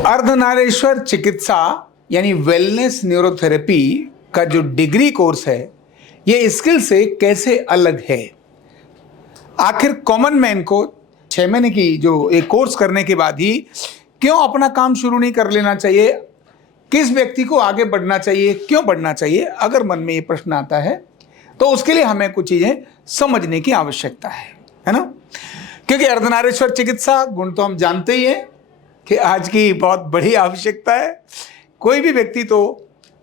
अर्धनारीश्वर चिकित्सा यानी wellness neurotherapy का जो डिग्री कोर्स है ये स्किल से कैसे अलग है। आखिर कॉमन मैन को 6 महीने की जो एक कोर्स करने के बाद ही क्यों अपना काम शुरू नहीं कर लेना चाहिए, किस व्यक्ति को आगे बढ़ना चाहिए, क्यों बढ़ना चाहिए। अगर मन में ये प्रश्न आता है तो उसके लिए हमें कुछ चीजें समझने की आवश्यकता है ना। क्योंकि अर्धनारीश्वर चिकित्सा गुण तो हम जानते ही हैं कि आज की बहुत बड़ी आवश्यकता है। कोई भी व्यक्ति तो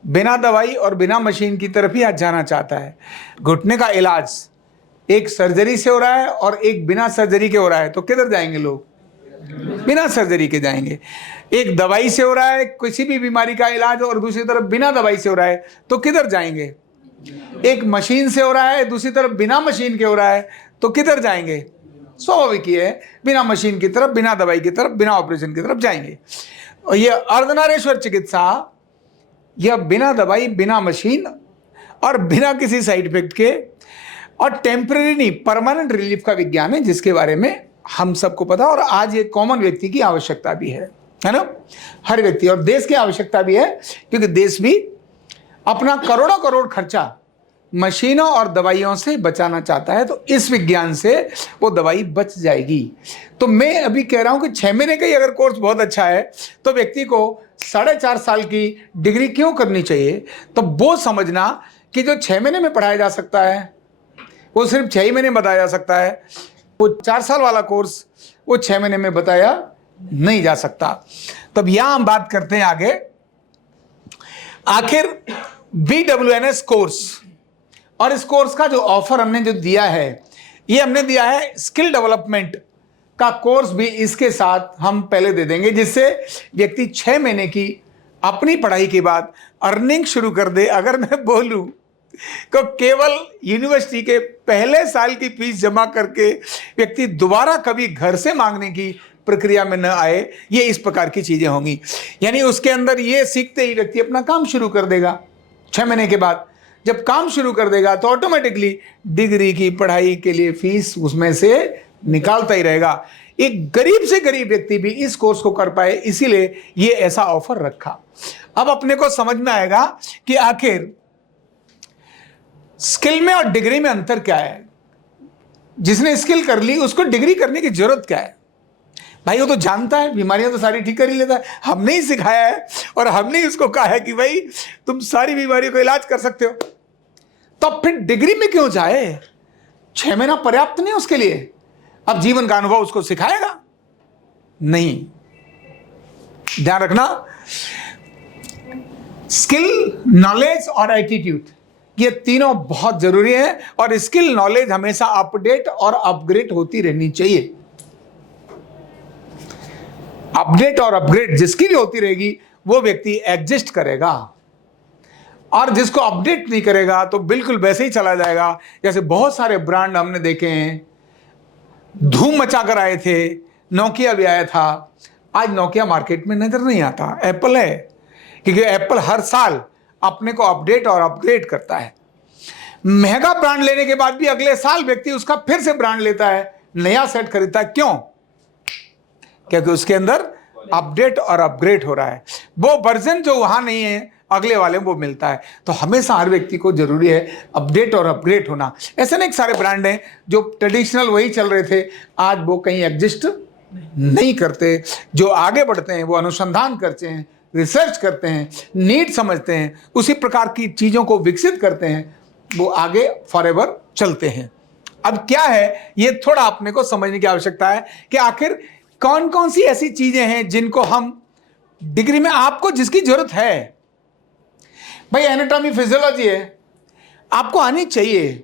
बिना दवाई और बिना मशीन की तरफ ही आज जाना चाहता है। घुटने का इलाज एक सर्जरी से हो रहा है और एक बिना सर्जरी के हो रहा है, तो किधर जाएंगे लोग? बिना सर्जरी के जाएंगे। एक दवाई से हो रहा है किसी भी बीमारी का इलाज और दूसरी तरफ बिना दवाई से हो रहा है, तो किधर जाएंगे? एक मशीन से हो रहा है दूसरी तरफ बिना मशीन के हो रहा है, तो किधर जाएंगे? स्वाभाविक ही है, बिना मशीन की तरफ, बिना दवाई की तरफ, बिना ऑपरेशन की तरफ जाएंगे। और यह अर्धनारीश्वर चिकित्सा यह बिना दवाई, बिना मशीन और बिना किसी साइड इफेक्ट के और टेम्परेरी नहीं परमानेंट रिलीफ का विज्ञान है, जिसके बारे में हम सबको पता है। और आज ये कॉमन व्यक्ति की आवश्यकता भी है ना, हर व्यक्ति, और देश की आवश्यकता भी है, क्योंकि देश भी अपना करोड़ों करोड़ खर्चा मशीनों और दवाइयों से बचाना चाहता है। तो इस विज्ञान से वो दवाई बच जाएगी। तो मैं अभी कह रहा हूं कि 6 महीने का ही अगर कोर्स बहुत अच्छा है तो व्यक्ति को 4.5 साल की डिग्री क्यों करनी चाहिए। तो वो समझना कि जो 6 महीने में पढ़ाया जा सकता है वो सिर्फ 6 ही महीने बताया जा सकता है, वो 4 साल वाला कोर्स वो 6 महीने में बताया नहीं जा सकता। तब यहां हम बात करते हैं आगे। आखिर BWNS कोर्स और इस कोर्स का जो ऑफर हमने जो दिया है, ये हमने दिया है स्किल डेवलपमेंट का कोर्स भी इसके साथ हम पहले दे देंगे, जिससे व्यक्ति 6 महीने की अपनी पढ़ाई के बाद अर्निंग शुरू कर दे। अगर मैं बोलूं तो केवल यूनिवर्सिटी के पहले साल की फीस जमा करके व्यक्ति दोबारा कभी घर से मांगने की प्रक्रिया में न आए, ये इस प्रकार की चीजें होंगी। यानी उसके अंदर ये सीखते ही व्यक्ति अपना काम शुरू कर देगा। 6 महीने के बाद जब काम शुरू कर देगा तो ऑटोमेटिकली डिग्री की पढ़ाई के लिए फीस उसमें से निकालता ही रहेगा। एक गरीब से गरीब व्यक्ति भी इस कोर्स को कर पाए, इसीलिए ये ऐसा ऑफर रखा। अब अपने को समझ में आएगा कि आखिर स्किल में और डिग्री में अंतर क्या है। जिसने स्किल कर ली उसको डिग्री करने की जरूरत क्या है? भाई वो तो जानता है, बीमारियां तो सारी ठीक कर ही लेता है। हमने ही सिखाया है और हमने ही उसको कहा है कि भाई तुम सारी बीमारियों का इलाज कर सकते हो। तो फिर डिग्री में क्यों जाए? 6 महीना पर्याप्त नहीं उसके लिए? अब जीवन का अनुभव उसको सिखाएगा? नहीं। ध्यान रखना, स्किल, नॉलेज और एटीट्यूड, ये तीनों बहुत जरूरी है। और स्किल, नॉलेज हमेशा अपडेट और अपग्रेड होती रहनी चाहिए। अपडेट और अपग्रेड जिसकी भी होती रहेगी वो व्यक्ति एग्जिस्ट करेगा, और जिसको अपडेट नहीं करेगा तो बिल्कुल वैसे ही चला जाएगा। जैसे बहुत सारे ब्रांड हमने देखे हैं, धूम मचा कर आए थे। नोकिया भी आया था, आज नोकिया मार्केट में नजर नहीं आता। एप्पल है, क्योंकि एप्पल हर साल अपने को अपडेट और अपग्रेड करता है। महंगा ब्रांड लेने के बाद भी अगले साल व्यक्ति उसका फिर से ब्रांड लेता है, नया सेट खरीदता है। क्यों? क्योंकि उसके अंदर अपडेट और अपग्रेड हो रहा है। वो वर्जन जो वहां नहीं है अगले वाले वो मिलता है। तो हमेशा हर व्यक्ति को जरूरी है अपडेट और अपग्रेड होना। ऐसे नहीं सारे ब्रांड हैं जो ट्रेडिशनल वही चल रहे थे, आज वो कहीं एग्जिस्ट नहीं करते। जो आगे बढ़ते हैं वो अनुसंधान करते हैं, रिसर्च करते हैं, नीड समझते हैं, उसी प्रकार की चीजों को विकसित करते हैं, वो आगे फॉरएवर चलते हैं। अब क्या है, ये थोड़ा अपने को समझने की आवश्यकता है कि आखिर कौन कौन सी ऐसी चीजें हैं जिनको हम डिग्री में, आपको जिसकी जरूरत है। भाई एनाटॉमी फिजियोलॉजी है, आपको आनी चाहिए।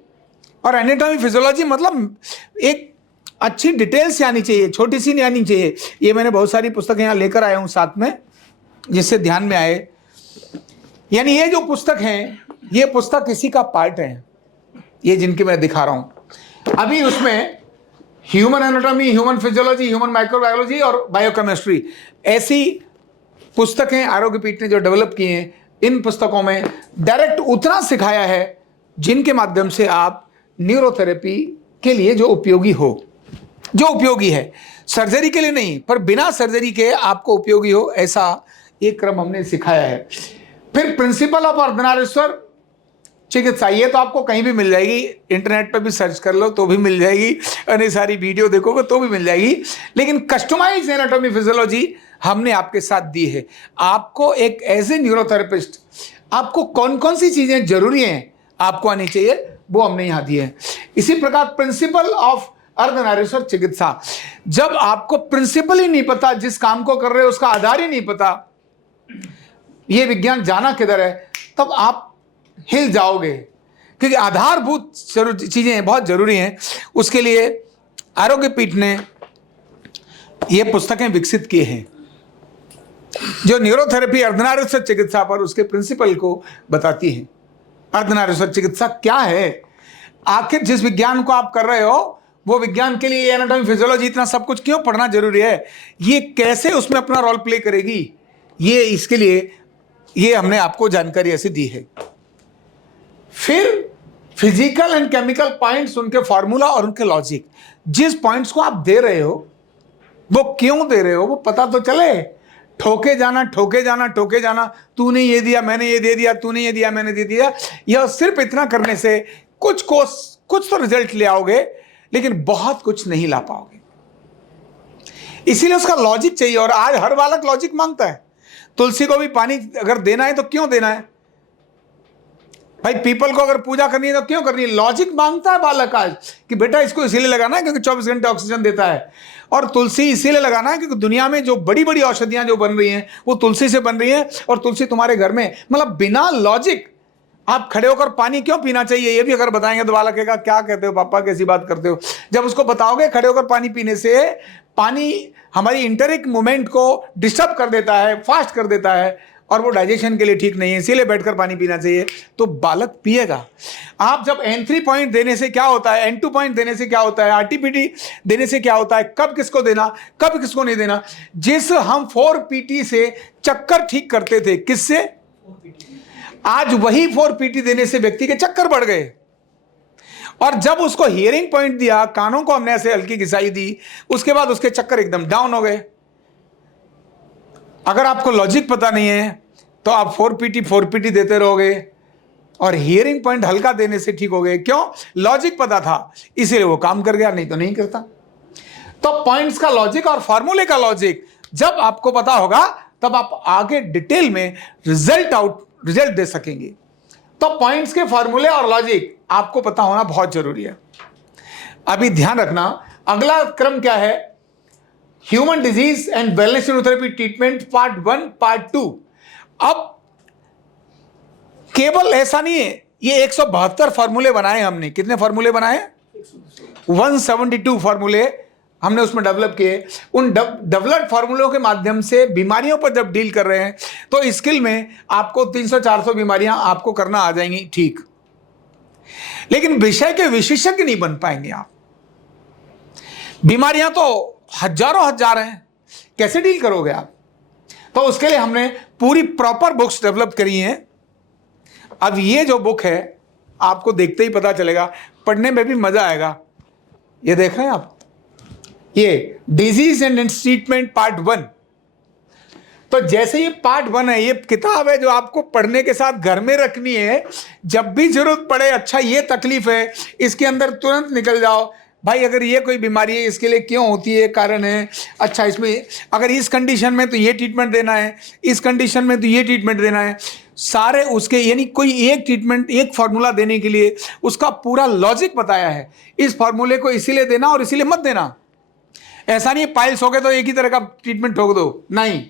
और एनाटॉमी फिजियोलॉजी मतलब एक अच्छी डिटेल से आनी चाहिए, छोटी सी नहीं आनी चाहिए। ये मैंने बहुत सारी पुस्तकें यहाँ लेकर आया हूँ साथ में, जिससे ध्यान में आए। यानी ये जो पुस्तक हैं, ये पुस्तक इसी का पार्ट है, ये जिनकी मैं दिखा रहा हूँ अभी। उसमें human anatomy, human physiology, human microbiology और बायोकेमिस्ट्री, ऐसी पुस्तकें आरोग्यपीठ ने जो डेवलप की हैं। इन पुस्तकों में डायरेक्ट उतना सिखाया है जिनके माध्यम से आप न्यूरोथेरेपी के लिए जो उपयोगी हो। जो उपयोगी है, सर्जरी के लिए नहीं, पर बिना सर्जरी के आपको उपयोगी हो, ऐसा एक क्रम हमने सिखाया है। फिर प्रिंसिपल ऑफ अर्धनारीश्वर चिकित्सा, ये तो आपको कहीं भी मिल जाएगी, इंटरनेट पर भी सर्च कर लो तो भी मिल जाएगी, अन्य सारी वीडियो देखोगे तो भी मिल जाएगी। लेकिन कस्टमाइज एनाटॉमी फिजियोलॉजी हमने आपके साथ दी है। आपको एक एज ए न्यूरोथेरेपिस्ट आपको कौन कौन सी चीजें जरूरी हैं आपको आनी चाहिए, वो हमने यहां दी है। इसी प्रकार प्रिंसिपल ऑफ अर्धनारीश्वर चिकित्सा, जब आपको प्रिंसिपल ही नहीं पता, जिस काम को कर रहे हो उसका आधार ही नहीं पता, ये विज्ञान जाना किधर है, तब आप हिल जाओगे। क्योंकि आधारभूत चीजें बहुत जरूरी हैं। उसके लिए आरोग्य पीठ ने ये पुस्तकें विकसित किए हैं जो न्यूरोथेरेपी अर्धनारीश्वर चिकित्सा पर उसके प्रिंसिपल को बताती हैं। अर्धनारीश्वर चिकित्सा क्या है, आखिर जिस विज्ञान को आप कर रहे हो वो विज्ञान के लिए एनाटॉमी फिजियोलॉजी इतना सब कुछ क्यों पढ़ना जरूरी है, ये कैसे उसमें अपना रोल प्ले करेगी, ये इसके लिए ये हमने आपको जानकारी ऐसी दी है। फिर फिजिकल एंड केमिकल पॉइंट्स, उनके फॉर्मूला और उनके लॉजिक, जिस पॉइंट्स को आप दे रहे हो वो क्यों दे रहे हो वो पता तो चले। ठोके जाना ठोके जाना ठोके जाना, तूने ये दिया मैंने ये दे दिया, तूने ये दिया मैंने दे दिया, यह सिर्फ इतना करने से कुछ तो रिजल्ट ले आओगे लेकिन बहुत कुछ नहीं ला पाओगे। इसीलिए उसका लॉजिक चाहिए। और आज हर बालक लॉजिक मांगता है। तुलसी को भी पानी अगर देना है तो क्यों देना है भाई, पीपल को अगर पूजा करनी है तो क्यों करनी है, लॉजिक मांगता है बालक आज कि बेटा इसको इसीलिए लगाना है क्योंकि 24 घंटे ऑक्सीजन देता है, और तुलसी इसीलिए लगाना है क्योंकि दुनिया में जो बड़ी बड़ी औषधियां जो बन रही हैं वो तुलसी से बन रही हैं, और तुलसी तुम्हारे घर में, मतलब बिना लॉजिक आप खड़े होकर पानी क्यों पीना चाहिए ये भी अगर बताएंगे तो बालक कहेगा क्या कहते हो पापा, कैसी बात करते हो। जब उसको बताओगे खड़े होकर पानी पीने से पानी हमारी इंटरिक मूवमेंट को डिस्टर्ब कर देता है, फास्ट कर देता है, और वो डाइजेशन के लिए ठीक नहीं है, इसीलिए बैठकर पानी पीना चाहिए, तो बालक पिएगा। आप जब N3 पॉइंट देने से क्या होता है, N2 पॉइंट देने से क्या होता है, RTPT देने से क्या होता है, कब किसको देना कब किसको नहीं देना। जिस हम 4PT से चक्कर ठीक करते थे, किससे, आज वही 4PT देने से व्यक्ति के चक्कर बढ़ गए। और जब उसको हियरिंग पॉइंट दिया, कानों को हमने ऐसे हल्की घिसाई दी, उसके बाद उसके चक्कर एकदम डाउन हो गए। अगर आपको लॉजिक पता नहीं है तो आप 4PT देते रहोगे और हियरिंग पॉइंट हल्का देने से ठीक हो गए। क्यों, लॉजिक पता था इसीलिए वो काम कर गया, नहीं तो नहीं करता। तो पॉइंट्स का लॉजिक और फॉर्मूले का लॉजिक जब आपको पता होगा तब आप आगे डिटेल में रिजल्ट दे सकेंगे। तो पॉइंट्स के फॉर्मूले और लॉजिक आपको पता होना बहुत जरूरी है। अभी ध्यान रखना, अगला क्रम क्या है, human disease and wellness neurotherapy treatment part 1 part 2। अब केवल ऐसा नहीं है, ये 172 फॉर्मूले बनाए हमने। कितने फॉर्मूले बनाए, 172 फॉर्मूले हमने उसमें डेवलप किए। उन डेवलप्ड फॉर्मूलों के माध्यम से बीमारियों पर जब डील कर रहे हैं तो स्किल में आपको 300-400 बीमारियां आपको करना आ जाएंगी, ठीक, लेकिन विषय के विशेषज्ञ नहीं बन पाएंगे आप। बीमारियां तो हजारों हजार हैं, कैसे डील करोगे आप। तो उसके लिए हमने पूरी प्रॉपर बुक्स डेवलप करी हैं। अब ये जो बुक है आपको देखते ही पता चलेगा, पढ़ने में भी मजा आएगा। ये देख रहे हैं आप, ये डिजीज एंड ट्रीटमेंट पार्ट 1। तो जैसे ये पार्ट 1 है, ये किताब है जो आपको पढ़ने के साथ घर में रखनी है, जब भी जरूरत पड़े, अच्छा ये तकलीफ है, इसके अंदर तुरंत निकल जाओ भाई, अगर ये कोई बीमारी है इसके लिए क्यों होती है, कारण है, अच्छा इसमें अगर इस कंडीशन में तो ये ट्रीटमेंट देना है, इस कंडीशन में तो ये ट्रीटमेंट देना है, सारे उसके, यानी कोई एक ट्रीटमेंट, एक फार्मूला देने के लिए उसका पूरा लॉजिक बताया है। इस फार्मूले को इसीलिए देना और इसीलिए मत देना। ऐसा नहीं पाइल्स हो गए तो एक ही तरह का ट्रीटमेंट ठोक दो, नहीं।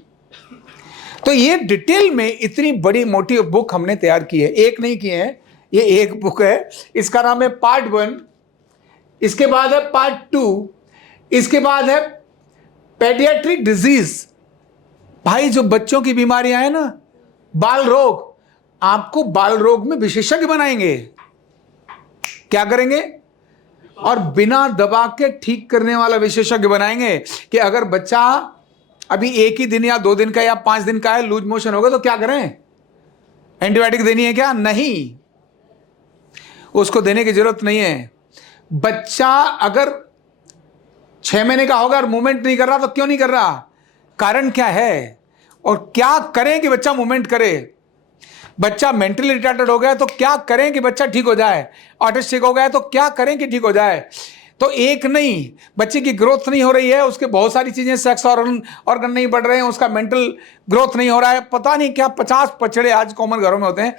तो ये डिटेल में इतनी बड़ी मोटी बुक हमने तैयार की है, एक नहीं की है, ये एक बुक है। इसका नाम है पार्ट 1, इसके बाद है पार्ट 2, इसके बाद है पेडियाट्रिक डिजीज। भाई जो बच्चों की बीमारियां हैं ना, बाल रोग, आपको बाल रोग में विशेषज्ञ बनाएंगे। क्या करेंगे, और बिना दबा के ठीक करने वाला विशेषज्ञ बनाएंगे कि अगर बच्चा अभी 1 ही दिन या 2 दिन का या 5 दिन का है, लूज मोशन होगा तो क्या करें, एंटीबायोटिक देनी है क्या, नहीं, उसको देने की जरूरत नहीं है। बच्चा अगर 6 महीने का होगा और मूवमेंट नहीं कर रहा, तो क्यों नहीं कर रहा? कारण क्या है और क्या करें कि बच्चा मूवमेंट करे? बच्चा मेंटली रिटार्डेड हो गया तो क्या करें कि बच्चा ठीक हो जाए? ऑटिस्टिक हो गया तो क्या करें कि ठीक हो जाए? तो एक नहीं, बच्चे की ग्रोथ नहीं हो रही है, उसके बहुत सारी चीजें, सेक्स ऑर्गन नहीं बढ़ रहे हैं, उसका मेंटल ग्रोथ नहीं हो रहा है, पता नहीं क्या 50 पचड़े आज कॉमन घरों में होते हैं।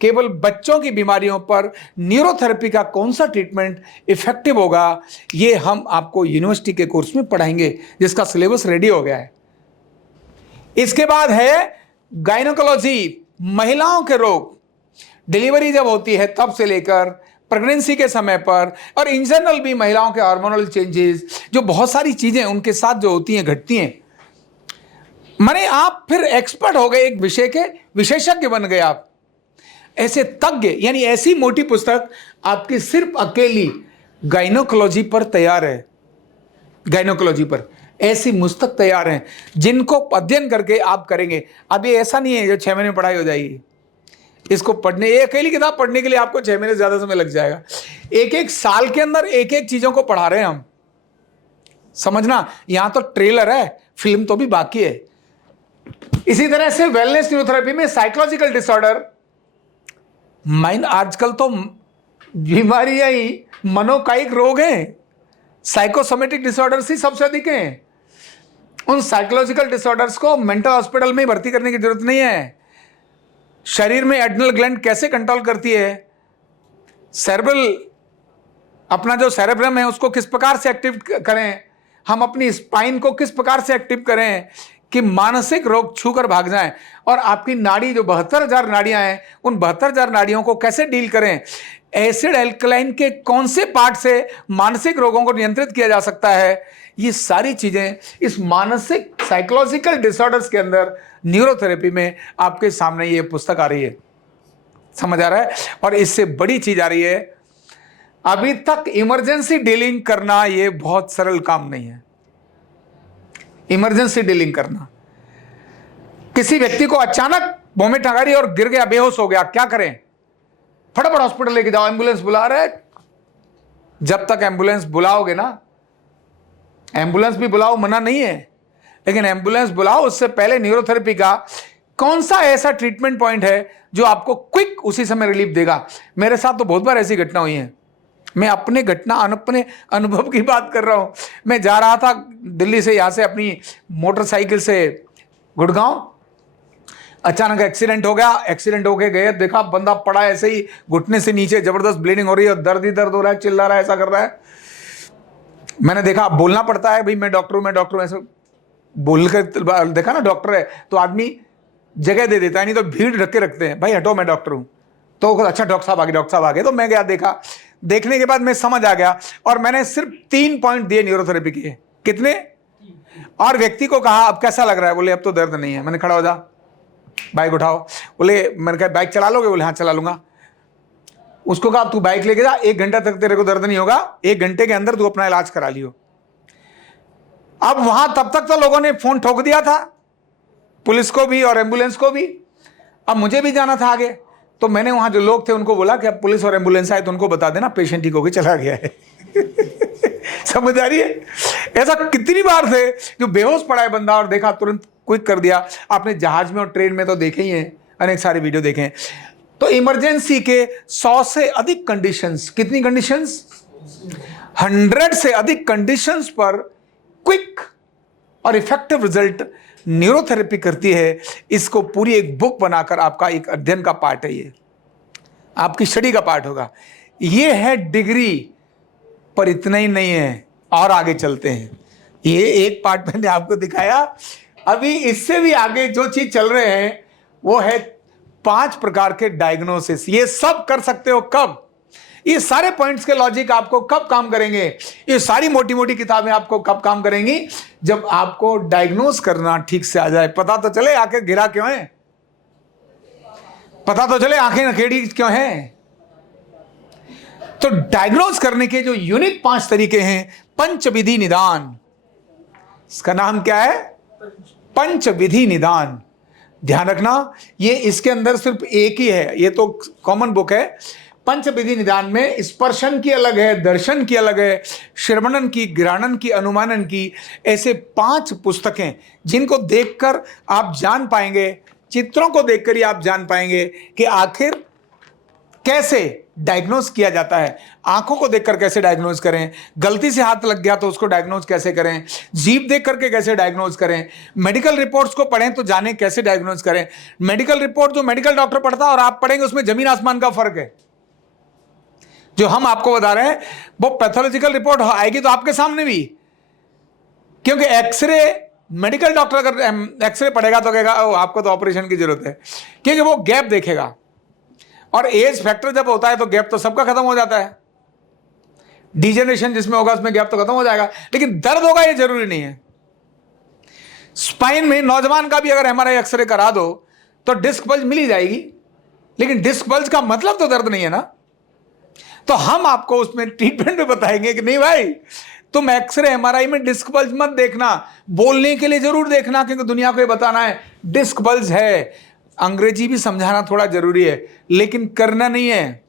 केवल बच्चों की बीमारियों पर न्यूरोथेरेपी का कौन सा ट्रीटमेंट इफेक्टिव होगा, ये हम आपको यूनिवर्सिटी के कोर्स में पढ़ाएंगे, जिसका सिलेबस रेडी हो गया है। इसके बाद है गायनोकोलॉजी, महिलाओं के रोग, डिलीवरी जब होती है तब से लेकर प्रेगनेंसी के समय पर, और इन जनरल भी महिलाओं के हार्मोनल चेंजेस, जो बहुत सारी चीजें उनके साथ जो होती हैं, घटती हैं। माने आप फिर एक्सपर्ट हो गए, एक विषय के विशेषज्ञ बन गए आप। ऐसे तज्ञ, यानी ऐसी मोटी पुस्तक आपकी सिर्फ अकेली गायनोकोलॉजी पर तैयार है। गायनोकोलॉजी पर ऐसी पुस्तक तैयार है जिनको अध्ययन करके आप करेंगे। अब ये ऐसा नहीं है जो 6 महीने में पढ़ाई हो जाएगी। इसको पढ़ने, ये अकेली किताब पढ़ने के लिए आपको 6 महीने से ज्यादा समय लग जाएगा। एक एक साल के अंदर एक एक चीजों को पढ़ा रहे हैं हम, समझना। यहां तो ट्रेलर है, फिल्म तो भी बाकी है। इसी तरह से वेलनेस न्यूरोथेरेपी में साइकोलॉजिकल डिसऑर्डर, माइंड, आजकल तो बीमारियां ही मनोकायिक रोग हैं, साइकोसोमेटिक डिसऑर्डर्स ही सबसे अधिक हैं। उन साइकोलॉजिकल डिसऑर्डर्स को मेंटल हॉस्पिटल में भर्ती करने की जरूरत नहीं है। शरीर में एड्रिनल ग्लैंड कैसे कंट्रोल करती है, सेरेब्रल, अपना जो सेरेब्रम है उसको किस प्रकार से एक्टिव करें, हम अपनी स्पाइन को किस प्रकार से एक्टिव करें कि मानसिक रोग छूकर भाग जाएं, और आपकी नाड़ी जो 72,000 नाड़ियां हैं, उन 72,000 नाड़ियों को कैसे डील करें, एसिड एल्कलाइन के कौन से पार्ट से मानसिक रोगों को नियंत्रित किया जा सकता है, ये सारी चीजें इस मानसिक साइकोलॉजिकल डिसऑर्डर्स के अंदर न्यूरोथेरेपी में आपके सामने ये पुस्तक आ रही है। समझ आ रहा है? और इससे बड़ी चीज आ रही है, अभी तक इमरजेंसी डीलिंग करना ये बहुत सरल काम नहीं है। इमरजेंसी डीलिंग करना, किसी व्यक्ति को अचानक वोमिट आ गई और गिर गया, बेहोश हो गया, क्या करें? फटाफट हॉस्पिटल लेके जाओ, एम्बुलेंस बुला रहे। जब तक एम्बुलेंस बुलाओगे ना, एम्बुलेंस भी बुलाओ, मना नहीं है, लेकिन एम्बुलेंस बुलाओ उससे पहले न्यूरोथेरेपी का कौन सा ऐसा ट्रीटमेंट पॉइंट है जो आपको क्विक उसी समय रिलीफ देगा। मेरे साथ तो बहुत बार ऐसी घटना हुई है। मैं अपने अनुभव की बात कर रहा हूं। मैं जा रहा था दिल्ली से, यहां से अपनी मोटरसाइकिल से गुड़गांव, अचानक एक्सीडेंट हो गया। एक्सीडेंट होके गए, देखा बंदा पड़ा ऐसे ही, घुटने से नीचे जबरदस्त ब्लीडिंग हो रही है, दर्द ही दर्द हो रहा है, चिल्ला रहा है, ऐसा कर रहा है। मैंने देखा, बोलना पड़ता है, भाई मैं डॉक्टर हूं, ऐसे बोल कर देखा ना, डॉक्टर है तो आदमी जगह दे देता है, नहीं तो भीड़ ढक के रखते हैं, भाई हटो मैं डॉक्टर हूं। तो अच्छा डॉक्टर साहब आ गए। तो मैं गया, देखा, देखने के बाद मैं समझ आ गया, और मैंने सिर्फ 3 पॉइंट दिए न्यूरोथेरेपी के। कितने? और व्यक्ति को कहा अब कैसा लग रहा है? बोले अब तो दर्द नहीं है। मैंने खड़ा हो जा, बाइक उठाओ। बोले, मैंने कहा बाइक चला लोगे? बोले हाँ चला लूंगा। उसको कहा तू बाइक लेके जा, 1 घंटा तक तेरे को दर्द नहीं होगा, 1 घंटे के अंदर तू अपना इलाज करा लियो। अब वहां तब तक तो लोगों ने फोन ठोक दिया था, पुलिस को भी और एम्बुलेंस को भी। अब मुझे भी जाना था आगे, तो मैंने वहां जो लोग थे उनको बोला कि अब पुलिस और एम्बुलेंस आए तो उनको बता देना पेशेंट ठीक होकर चला गया है। समझ आ रही है? ऐसा कितनी बार थे जो बेहोश पड़ा है बंदा और देखा तुरंत क्विक कर दिया। आपने जहाज में और ट्रेन में तो देखे ही हैं, अनेक सारे वीडियो देखे हैं। तो इमरजेंसी के 100 से अधिक कंडीशंस, कितनी कंडीशंस? 100 से अधिक कंडीशंस पर क्विक और इफेक्टिव रिजल्ट न्यूरोथेरेपी करती है। इसको पूरी एक बुक बनाकर आपका एक अध्ययन का पार्ट है, ये आपकी स्टडी का पार्ट होगा। ये है डिग्री, पर इतना ही नहीं है, और आगे चलते हैं। ये एक पार्ट मैंने आपको दिखाया, अभी इससे भी आगे जो चीज चल रहे हैं वो है 5 प्रकार के डायग्नोसिस। ये सब कर सकते हो कब? ये सारे पॉइंट्स के लॉजिक आपको कब काम करेंगे? ये सारी मोटी मोटी किताबें आपको कब काम करेंगी? जब आपको डायग्नोस करना ठीक से आ जाए, पता तो चले आंखें गिरा क्यों है, पता तो चले आंखें नखेड़ी क्यों है। तो डायग्नोस करने के जो यूनिक 5 तरीके हैं, पंचविधि निदान, इसका नाम क्या है? पंचविधि निदान। ध्यान रखना, ये इसके अंदर सिर्फ एक ही है, ये तो कॉमन बुक है, पंच विधि निदान में स्पर्शन की अलग है, दर्शन की अलग है, श्रवणन की, घ्राणन की, अनुमानन की, ऐसे 5 पुस्तकें जिनको देखकर आप जान पाएंगे, चित्रों को देखकर ही आप जान पाएंगे कि आखिर कैसे डायग्नोज किया जाता है। आंखों को देखकर कैसे डायग्नोज करें, गलती से हाथ लग गया तो उसको डायग्नोज कैसे करें, जीभ देख करके कैसे डायग्नोज करें, मेडिकल रिपोर्ट्स को पढ़ें तो जाने कैसे डायग्नोज करें। मेडिकल रिपोर्ट जो मेडिकल डॉक्टर पढ़ता है और आप पढ़ेंगे उसमें जमीन आसमान का फर्क है। जो हम आपको बता रहे हैं वो पैथोलॉजिकल रिपोर्ट आएगी तो आपके सामने भी, क्योंकि एक्सरे मेडिकल डॉक्टर अगर एक्सरे पढ़ेगा तो कहेगा ओ आपको तो ऑपरेशन की जरूरत है, क्योंकि वो गैप देखेगा। और एज फैक्टर जब होता है तो गैप तो सबका खत्म हो जाता है, डिजेनरेशन जिसमें होगा उसमें गैप तो खत्म हो जाएगा, लेकिन दर्द होगा ये जरूरी नहीं है। स्पाइन में नौजवान का भी अगर एमआरआई एक्सरे करा दो तो डिस्क बल्ज मिल ही जाएगी, लेकिन डिस्क बल्ज का मतलब तो दर्द नहीं है ना। तो हम आपको उसमें ट्रीटमेंट में बताएंगे कि नहीं भाई तुम एक्सरे एमआरआई में डिस्क बल्ज मत देखना, बोलने के लिए जरूर देखना, क्योंकि दुनिया को ये बताना है डिस्क बल्ज है। अंग्रेजी भी समझाना थोड़ा जरूरी है, लेकिन करना नहीं है।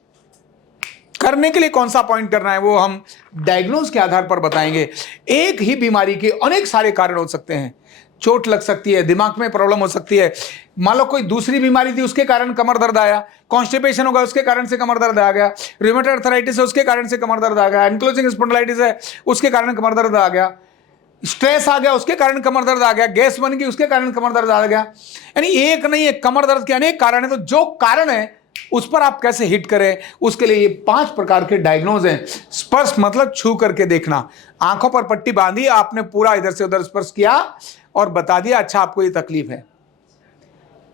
करने के लिए कौन सा पॉइंट करना है वो हम डायग्नोज के आधार पर बताएंगे। एक ही बीमारी के अनेक सारे कारण हो सकते हैं। चोट लग सकती है, दिमाग में प्रॉब्लम हो सकती है, मान लो कोई दूसरी बीमारी थी उसके कारण कमर दर्द आया, कॉन्स्टिपेशन होगा उसके कारण से कमर दर्द आ गया, रूमेटॉइड आर्थराइटिस है उसके कारण से कमर दर्द आ गया, एंक्लोजिंग स्पॉन्डिलाइटिस है उसके कारण कमर दर्द आ गया, स्ट्रेस आ गया उसके कारण कमर दर्द आ गया, गैस बन गई उसके कारण कमर दर्द आ गया। यानी एक नहीं है, कमर दर्द के अनेक कारण है। तो जो कारण है उस पर आप कैसे हिट करें, उसके लिए ये 5 प्रकार के डायग्नोज हैं। स्पर्श मतलब छू करके देखना, आंखों पर पट्टी बांधी, आपने पूरा इधर से उधर स्पर्श किया और बता दिया अच्छा आपको ये तकलीफ है।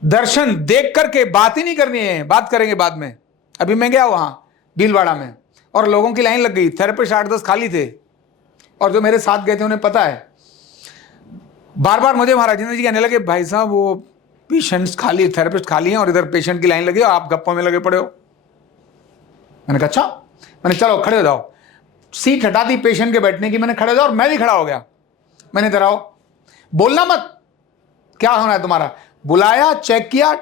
दर्शन देख करके, बात ही नहीं करनी है, बात करेंगे बाद में। अभी मैं गया वहां भीलवाड़ा में और लोगों की लाइन लग गई, थेरेपिस्ट 8-10 खाली थे, और जो मेरे साथ गए थे उन्हें पता है। बार बार मुझे महाराज जी कहने लगे भाई साहब वो पेशेंट्स खाली, थेरेपिस्ट खाली हैं और इधर पेशेंट की लाइन लगी और आप गप्पों में लगे पड़े हो। मैंने कहा अच्छा, मैंने चलो खड़े हो जाओ, सीट हटा दी पेशेंट के बैठने की, मैंने खड़े हो जाओ और मैं भी खड़ा हो गया। मैंने इधर आओ, बोलना मत, क्या होना है तुम्हारा, बुलाया, चेक किया,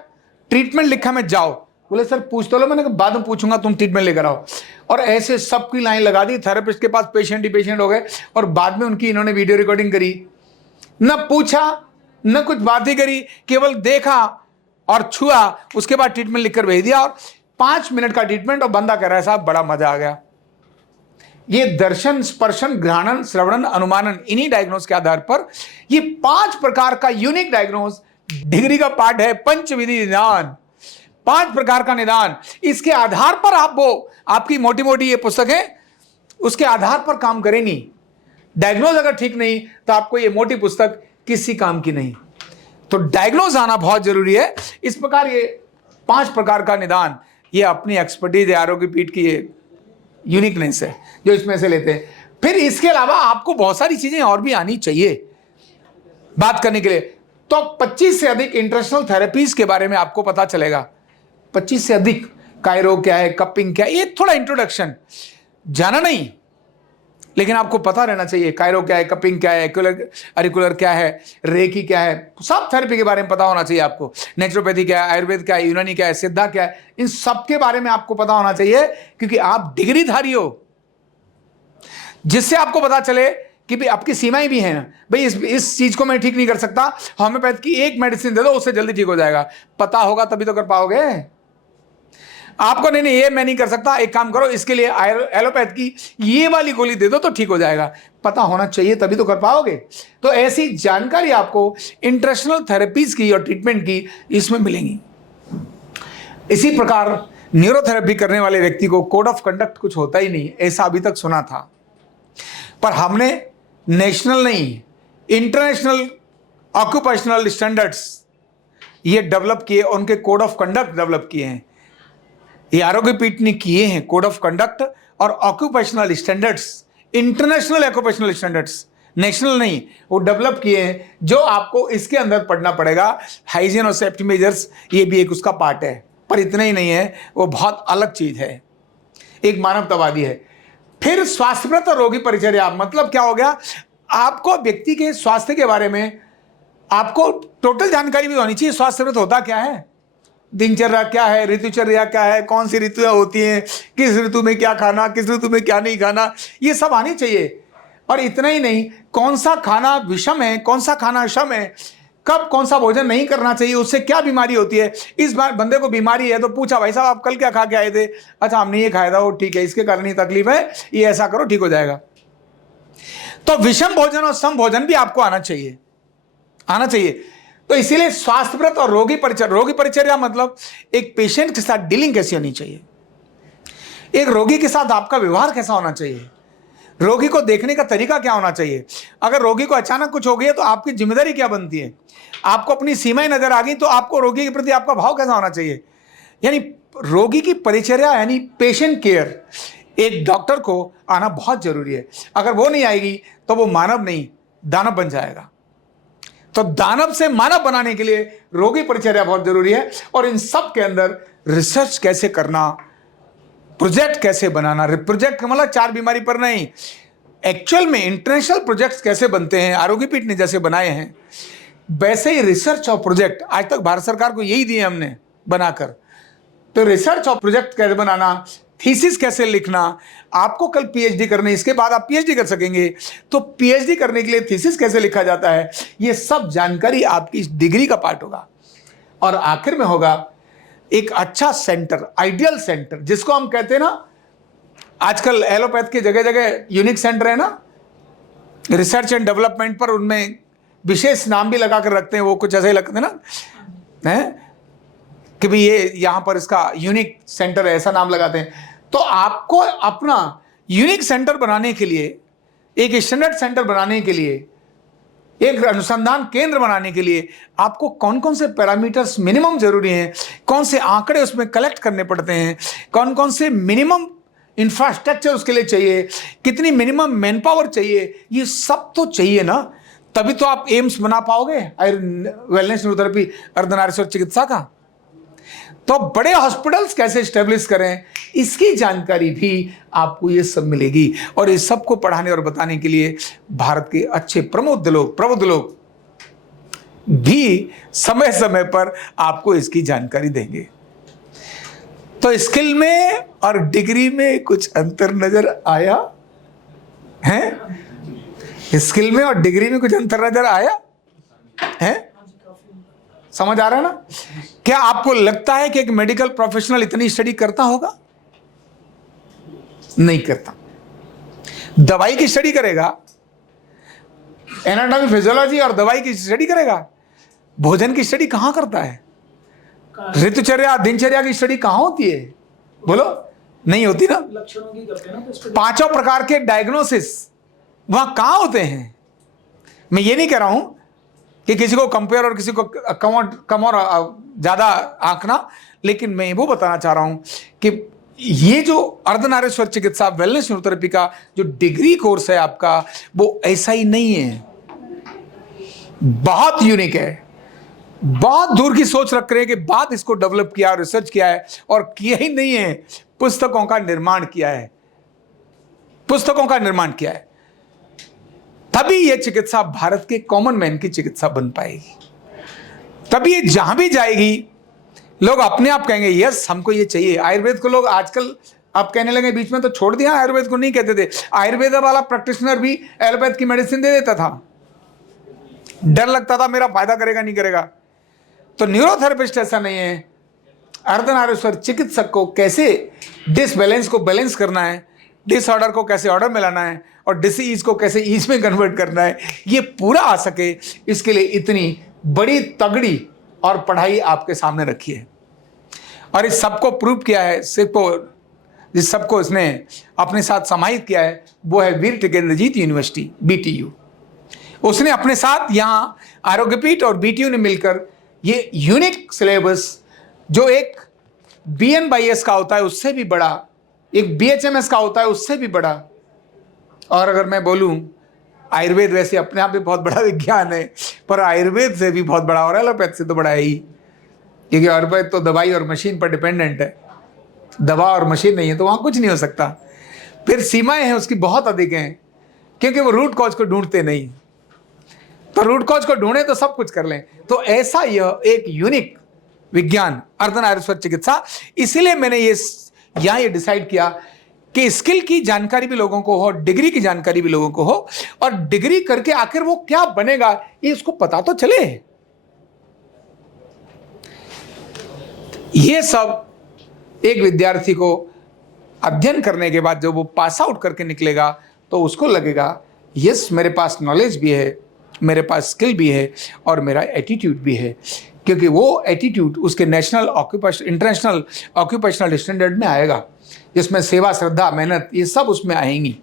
ट्रीटमेंट लिखा, मैं जाओ। बोले सर पूछ तो लो, मैंने कहा बाद में पूछूंगा, तुम ट्रीटमेंट लेकर आओ। और ऐसे सबकी लाइन लगा दी, थेरेपिस्ट के पास पेशेंट ही पेशेंट हो गए, और बाद में उनकी इन्होंने वीडियो रिकॉर्डिंग करी, न पूछा न कुछ बात ही करी, केवल देखा और छुआ, उसके बाद ट्रीटमेंट लिखकर भेज दिया। और 5 मिनट का ट्रीटमेंट, और बंदा कह रहा है साहब बड़ा मजा आ गया। ये दर्शन, स्पर्शन, घ्राणन, श्रवणन, अनुमानन, इन्हीं डायग्नोज के आधार पर ये 5 प्रकार का यूनिक डायग्नोज डिग्री का पार्ट है। पंचविधि निदान, 5 प्रकार का निदान, इसके आधार पर आप वो आपकी मोटी मोटी ये पुस्तक है उसके आधार पर काम करेंगी। डायग्नोज अगर ठीक नहीं तो आपको ये मोटी पुस्तक किसी काम की नहीं। तो डायग्नोज आना बहुत जरूरी है। इस प्रकार ये 5 प्रकार का निदान, ये अपनी एक्सपर्टीज आरोग्य पीठ की ये यूनिकनेस है जो इसमें से लेते हैं। फिर इसके अलावा आपको बहुत सारी चीजें और भी आनी चाहिए बात करने के लिए। तो 25 से अधिक इंटरनेशनल थेरेपीज के बारे में आपको पता चलेगा। 25 से अधिक, कायरो क्या है, कपिंग क्या है, ये थोड़ा इंट्रोडक्शन, जाना नहीं लेकिन आपको पता रहना चाहिए। कायरो क्या है, कपिंग क्या है, एरिकुलर क्या है, रेकी क्या है, सब थेरेपी के बारे में पता होना चाहिए आपको। नेचुरोपैथी क्या है, आयुर्वेद क्या है, यूनानी क्या है, सिद्धा क्या है, इन सब के बारे में आपको पता होना चाहिए, क्योंकि आप डिग्रीधारी हो। जिससे आपको पता चले कि भाई आपकी सीमाएं भी हैं ना, भाई इस चीज को मैं ठीक नहीं कर सकता, होम्योपैथ की एक मेडिसिन दे दो उससे जल्दी ठीक हो जाएगा। पता होगा तभी तो कर पाओगे। आपको नहीं ये मैं नहीं कर सकता, एक काम करो इसके लिए एलोपैथ की ये वाली गोली दे दो तो ठीक हो जाएगा। पता होना चाहिए तभी तो कर पाओगे। तो ऐसी जानकारी आपको इंटरनेशनल थेरेपीज की और ट्रीटमेंट की इसमें मिलेंगी। इसी प्रकार न्यूरोथेरेपी करने वाले व्यक्ति को कोड ऑफ कंडक्ट कुछ होता ही नहीं, ऐसा अभी तक सुना था, पर हमने नेशनल नहीं इंटरनेशनल ऑक्यूपेशनल स्टैंडर्ड्स ये डेवलप किए, उनके कोड ऑफ कंडक्ट डेवलप किए हैं। ये आरोग्य पीठ ने किए हैं कोड ऑफ कंडक्ट और occupational standards, international occupational standards, national नहीं, वो डेवलप किए हैं, जो आपको इसके अंदर पढ़ना पड़ेगा। हाइजीन और सेफ्टी मेजर्स ये भी एक उसका पार्ट है, पर इतना ही नहीं है, वो बहुत अलग चीज है, एक मानवतावादी है। फिर स्वास्थ्यप्रद और रोगी परिचर्या, मतलब क्या हो गया, आपको व्यक्ति के स्वास्थ्य के बारे में आपको टोटल जानकारी भी होनी चाहिए। स्वास्थ्यप्रद होता क्या है, दिनचर्या क्या है, ऋतुचर्या क्या है, कौन सी ऋतुएं होती हैं, किस ऋतु में क्या खाना, किस ऋतु में क्या नहीं खाना, ये सब आनी चाहिए। और इतना ही नहीं, कौन सा खाना विषम है, कौन सा खाना अक्षम है, कब कौन सा भोजन नहीं करना चाहिए, उससे क्या बीमारी होती है। इस बार बंदे को बीमारी है तो पूछा, भाई साहब आप कल क्या खा के आए थे? अच्छा हमने ये खाया था, वो ठीक है, इसके कारण ही तकलीफ है, ये ऐसा करो ठीक हो जाएगा। तो विषम भोजन और सम भोजन भी आपको आना चाहिए, आना चाहिए। तो इसीलिए स्वास्थ्यव्रत और रोगी परिचर्या मतलब एक पेशेंट के साथ डीलिंग कैसी होनी चाहिए, एक रोगी के साथ आपका व्यवहार कैसा होना चाहिए, रोगी को देखने का तरीका क्या होना चाहिए। अगर रोगी को अचानक कुछ हो गया तो आपकी जिम्मेदारी क्या बनती है, आपको अपनी सीमाएं नजर आ गई तो आपको रोगी के प्रति आपका भाव कैसा होना चाहिए। यानी रोगी की परिचर्या यानी पेशेंट केयर एक डॉक्टर को आना बहुत जरूरी है। अगर वो नहीं आएगी तो वो मानव नहीं दानव बन जाएगा। तो दानव से मानव बनाने के लिए रोगी परिचर्या बहुत जरूरी है। और इन सब के अंदर रिसर्च कैसे करना, प्रोजेक्ट कैसे बनाना, प्रोजेक्ट मतलब 4 बीमारी पर नहीं, एक्चुअल में इंटरनेशनल प्रोजेक्ट्स कैसे बनते हैं, आरोग्य पीठ ने जैसे बनाए हैं वैसे ही रिसर्च और प्रोजेक्ट आज तक भारत सरकार को यही दिए हमने बनाकर। तो रिसर्च और प्रोजेक्ट कैसे बनाना, थीसिस कैसे लिखना, आपको कल पीएचडी करनी, इसके बाद आप पीएचडी कर सकेंगे, तो पीएचडी करने के लिए थीसिस कैसे लिखा जाता है, ये सब जानकारी आपकी इस डिग्री का पार्ट होगा। और आखिर में होगा एक अच्छा सेंटर, आइडियल सेंटर, जिसको हम कहते हैं ना, आजकल एलोपैथ की जगह जगह यूनिक सेंटर है ना, रिसर्च एंड डेवलपमेंट पर उनमें विशेष नाम भी लगा कर रखते हैं, वो कुछ ऐसे ही लगते हैं ना, है कि भाई ये यहाँ पर इसका यूनिक सेंटर है, ऐसा नाम लगाते हैं। तो आपको अपना यूनिक सेंटर बनाने के लिए, एक स्टैंडर्ड सेंटर बनाने के लिए, एक अनुसंधान केंद्र बनाने के लिए आपको कौन कौन से पैरामीटर्स मिनिमम जरूरी हैं, कौन से आंकड़े उसमें कलेक्ट करने पड़ते हैं, कौन कौन से मिनिमम इंफ्रास्ट्रक्चर उसके लिए चाहिए, कितनी मिनिमम मैन पावर चाहिए, ये सब तो चाहिए ना, तभी तो आप एम्स बना पाओगे वेलनेस न्यूरोथेरेपी अर्धनारीश्वर चिकित्सा का। तो बड़े हॉस्पिटल्स कैसे स्टेब्लिश करें, इसकी जानकारी भी आपको ये सब मिलेगी। और इस सब को पढ़ाने और बताने के लिए भारत के अच्छे प्रबुद्ध लोग भी समय समय पर आपको इसकी जानकारी देंगे। तो स्किल में और डिग्री में कुछ अंतर नजर आया है? स्किल में और डिग्री में कुछ अंतर नजर आया है? समझ आ रहा है ना? क्या आपको लगता है कि एक मेडिकल प्रोफेशनल इतनी स्टडी करता होगा? नहीं करता। दवाई की स्टडी करेगा, एनाटॉमी फिजियोलॉजी और दवाई की स्टडी करेगा, भोजन की स्टडी कहां करता है? ऋतुचर्या दिनचर्या की स्टडी कहां होती है? बोलो, नहीं होती ना। लक्षणों की करते हैं ना, 5 प्रकार के डायग्नोसिस वहां कहां होते हैं? मैं ये नहीं कह रहा हूं कि किसी को कंपेयर और किसी को कम और ज्यादा आंकना, लेकिन मैं वो बताना चाह रहा हूं कि ये जो अर्धनारीश्वर चिकित्सा वेलनेस न्यूरोथेरेपी का जो डिग्री कोर्स है आपका, वो ऐसा ही नहीं है, बहुत यूनिक है। बहुत दूर की सोच रख रहे हैं कि बाद इसको डेवलप किया, रिसर्च किया है, और किया ही नहीं है, पुस्तकों का निर्माण किया है, पुस्तकों का निर्माण किया है। तभी यह चिकित्सा भारत के कॉमन मैन की चिकित्सा बन पाएगी। तभी ये जहां भी जाएगी लोग अपने आप कहेंगे यस हमको ये चाहिए। आयुर्वेद को लोग आजकल अब कहने लगे, बीच में तो छोड़ दिया, आयुर्वेद को नहीं कहते थे। आयुर्वेद वाला प्रैक्टिशनर भी एलोपैथ की मेडिसिन दे देता था, डर लगता था मेरा फायदा करेगा नहीं करेगा। तो न्यूरोथेरेपिस्ट ऐसा नहीं है। अर्धनारीश्वर चिकित्सक को कैसे डिसबैलेंस को बैलेंस करना है, डिसऑर्डर को कैसे ऑर्डर में लाना है, और डिसीज को कैसे ईज में कन्वर्ट करना है, ये पूरा आ सके, इसके लिए इतनी बड़ी तगड़ी और पढ़ाई आपके सामने रखी है। और इस सबको प्रूव किया है, जिस सबको इसने अपने साथ समाहित किया है, वो है वीर टिकेंद्रजीत यूनिवर्सिटी BTU। उसने अपने साथ यहाँ आरोग्यपीठ और BTU ने मिलकर ये यूनिक सिलेबस, जो एक BN/S का होता है उससे भी बड़ा, एक BHMS का होता है उससे भी बड़ा, और अगर मैं बोलूं आयुर्वेद वैसे अपने आप में बहुत बड़ा विज्ञान है, पर आयुर्वेद से भी बहुत बड़ा, और एलोपैथ से तो बड़ा है ही, क्योंकि आयुर्वेद तो दवाई और मशीन पर डिपेंडेंट है। दवा और मशीन नहीं है तो वहाँ कुछ नहीं हो सकता। फिर सीमाएं हैं उसकी बहुत अधिक हैं, क्योंकि वो रूट कॉज को ढूंढते नहीं। तो रूट कॉज को ढूंढे तो सब कुछ कर लें। तो ऐसा यह एक यूनिक विज्ञान अर्धनारीश्वर चिकित्सा। इसीलिए मैंने ये डिसाइड किया कि स्किल की जानकारी भी लोगों को हो, डिग्री की जानकारी भी लोगों को हो, और डिग्री करके आखिर वो क्या बनेगा ये उसको पता तो चले। ये सब एक विद्यार्थी को अध्ययन करने के बाद जब वो पास आउट करके निकलेगा तो उसको लगेगा यस, मेरे पास नॉलेज भी है, मेरे पास स्किल भी है और मेरा एटीट्यूड भी है, क्योंकि वो एटीट्यूड उसके इंटरनेशनल ऑक्यूपेशनल स्टैंडर्ड में आएगा, जिसमें सेवा, श्रद्धा, मेहनत ये सब उसमें आएंगी।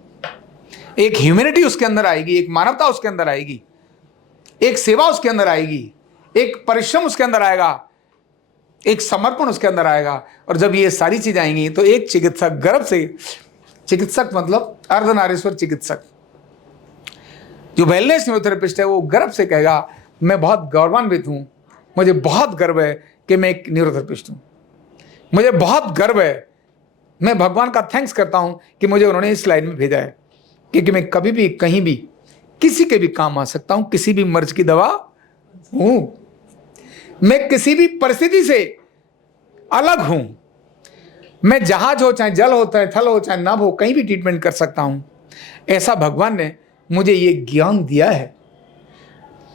एक ह्यूमैनिटी उसके अंदर आएगी, एक मानवता उसके अंदर आएगी, एक सेवा उसके अंदर आएगी, एक परिश्रम उसके अंदर आएगा, एक समर्पण उसके अंदर आएगा। और जब ये सारी चीजें आएंगी तो एक चिकित्सक गर्व से, चिकित्सक मतलब अर्धनारीश्वर चिकित्सक, जो वेलनेस न्यूरोथेरेपिस्ट है, वो गर्व से कहेगा मैं बहुत गौरवान्वित हूं, मुझे बहुत गर्व है कि मैं एक न्यूरोथेरेपिस्ट हूं, मुझे बहुत गर्व है, मैं भगवान का थैंक्स करता हूं कि मुझे उन्होंने इस लाइन में भेजा है, क्योंकि मैं कभी भी कहीं भी किसी के भी काम आ सकता हूं, किसी भी मर्ज की दवा हूं, मैं किसी भी परिस्थिति से अलग हूं, मैं जहाज हो चाहे जल हो चाहे थल हो चाहे नभ हो, कहीं भी ट्रीटमेंट कर सकता हूं। ऐसा भगवान ने मुझे ये ज्ञान दिया है।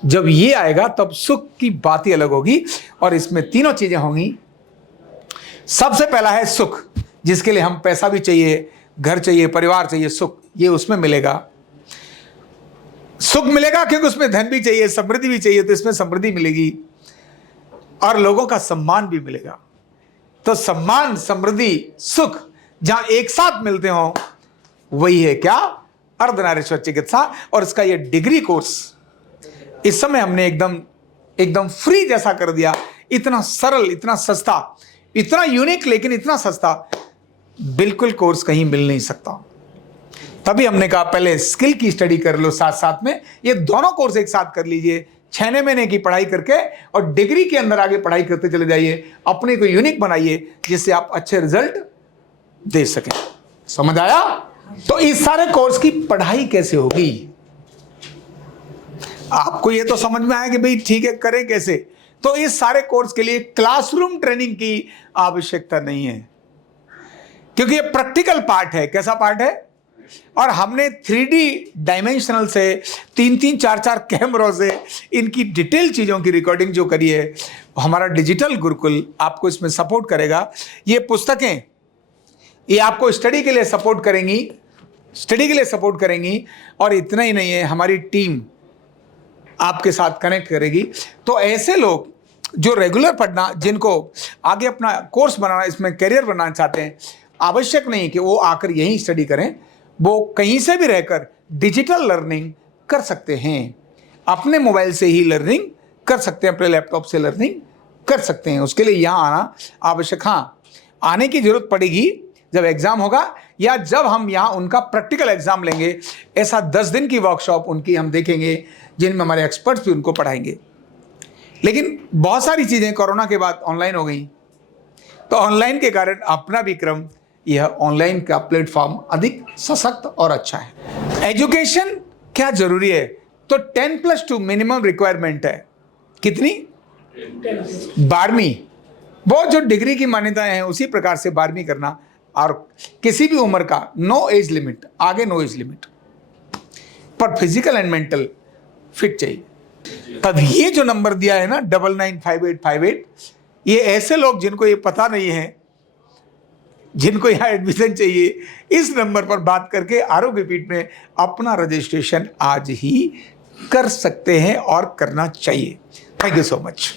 जब ये आएगा तब सुख की बात ही अलग होगी, और इसमें तीनों चीजें होंगी। सबसे पहला है सुख, जिसके लिए हम पैसा भी चाहिए, घर चाहिए, परिवार चाहिए, सुख ये उसमें मिलेगा। सुख मिलेगा क्योंकि उसमें धन भी चाहिए, समृद्धि भी चाहिए, तो इसमें समृद्धि मिलेगी, और लोगों का सम्मान भी मिलेगा। तो सम्मान, समृद्धि, सुख जहां एक साथ मिलते हो, वही है क्या? अर्धनारीश्वर चिकित्सा। और इसका ये डिग्री कोर्स इस समय हमने एकदम फ्री जैसा कर दिया। इतना सरल, इतना सस्ता, इतना यूनिक, लेकिन इतना सस्ता, बिल्कुल कोर्स कहीं मिल नहीं सकता। तभी हमने कहा पहले स्किल की स्टडी कर लो, साथ साथ में ये दोनों कोर्स एक साथ कर लीजिए। 6 महीने की पढ़ाई करके और डिग्री के अंदर आगे पढ़ाई करते चले जाइए, अपने को यूनिक बनाइए, जिससे आप अच्छे रिजल्ट दे सकें। समझ आया? तो इस सारे कोर्स की पढ़ाई कैसे होगी? आपको ये तो समझ में आया कि भाई ठीक है, करें कैसे? तो इस सारे कोर्स के लिए क्लासरूम ट्रेनिंग की आवश्यकता नहीं है, क्योंकि ये प्रैक्टिकल पार्ट है। कैसा पार्ट है? और हमने 3D डायमेंशनल से 3-3, 4-4 कैमरों से इनकी डिटेल चीज़ों की रिकॉर्डिंग जो करी है, हमारा डिजिटल गुरुकुल आपको इसमें सपोर्ट करेगा। ये पुस्तकें ये आपको स्टडी के लिए सपोर्ट करेंगी, और इतना ही नहीं है, हमारी टीम आपके साथ कनेक्ट करेगी। तो ऐसे लोग जो रेगुलर पढ़ना, जिनको आगे अपना कोर्स बनाना, इसमें करियर बनाना चाहते हैं, आवश्यक नहीं कि वो आकर यहीं स्टडी करें, वो कहीं से भी रहकर डिजिटल लर्निंग कर सकते हैं, अपने मोबाइल से ही लर्निंग कर सकते हैं, अपने लैपटॉप से लर्निंग कर सकते हैं। उसके लिए यहाँ आना आवश्यक, हाँ आने की जरूरत पड़ेगी जब एग्ज़ाम होगा, या जब हम यहाँ उनका प्रैक्टिकल एग्ज़ाम लेंगे। ऐसा 10 दिन की वर्कशॉप उनकी हम देखेंगे, जिनमें हमारे एक्सपर्ट्स भी उनको पढ़ाएंगे। लेकिन बहुत सारी चीज़ें कोरोना के बाद ऑनलाइन हो गई, तो ऑनलाइन के कारण अपना भी क्रम, यह ऑनलाइन का प्लेटफॉर्म अधिक सशक्त और अच्छा है। एजुकेशन क्या जरूरी है? तो 10+2 मिनिमम रिक्वायरमेंट है। कितनी? 12वीं। वो जो डिग्री की मान्यताएं हैं उसी प्रकार से 12वीं करना, और किसी भी उम्र का, नो एज लिमिट, आगे नो एज लिमिट, पर फिजिकल एंड मेंटल फिट चाहिए। तब ये जो नंबर दिया है ना 995858, ये ऐसे लोग जिनको ये पता नहीं है, जिनको यहाँ एडमिशन चाहिए, इस नंबर पर बात करके आरोग्य पीठ में अपना रजिस्ट्रेशन आज ही कर सकते हैं और करना चाहिए। Thank you so much.